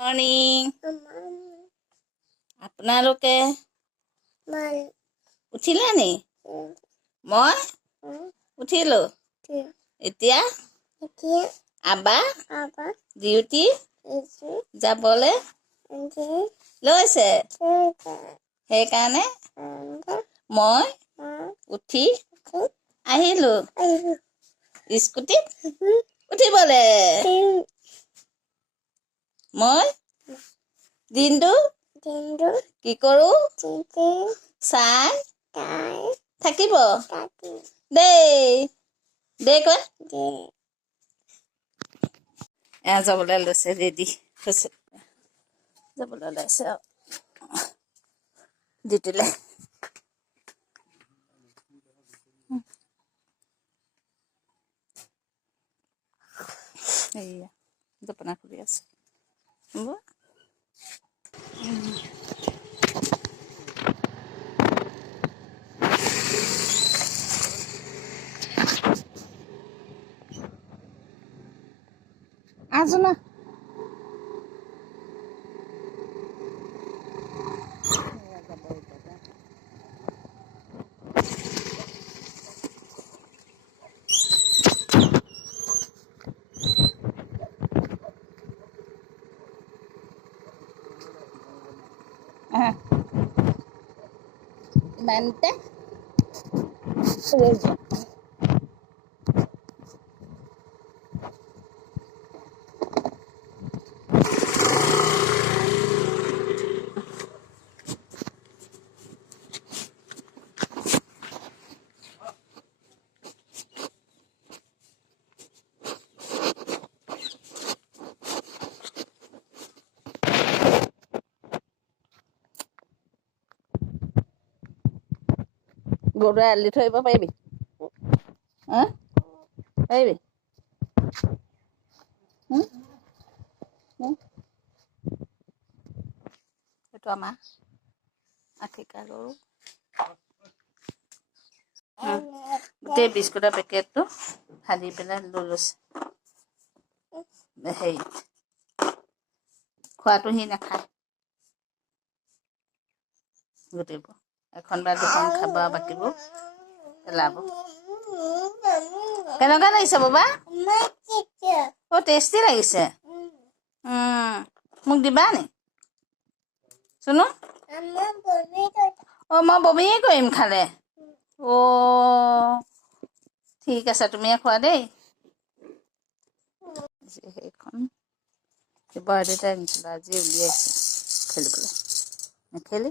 morning আপোনালোকে উঠিলে নি মই উঠিলো এতিয়া আবা ডিউটি যাবলে লৈছে সেইকাৰণে মই উঠি আহিলো স্কুটিত উঠিবলে মই দিনটো কি কৰো চাই থাকিব দেই কয় যাবলৈ লৈছে ৰেডি হৈছে যাবলৈ ওলাইছে আৰু ডিউটিলে এইয়া জপনা কৰি আছে হ'ব আজনা ইমানতে গৰুৱে আলি থৈ আহিব পাৰিবি পাৰিবি এইটো আমাৰ আঠিকা গৰু গোটেই বিস্কুটৰ পেকেটটো ফালি পেলাই লৈ লৈছে হেৰি খোৱাটো সি নাখায় গোটেইবোৰ এখন বা দুখন খাব বাকীবোৰ পেলাব কেনেকুৱা লাগিছে বাবা টেষ্টি লাগিছে মোক দিবা নি চুনো মই বমিয়ে কৰিম খালে ঠিক আছে তুমিয়ে খোৱা দেই সেইখন বাৰ্থডে টাইম আজি উলিয়াইছে খেলিবলৈ নেখেলি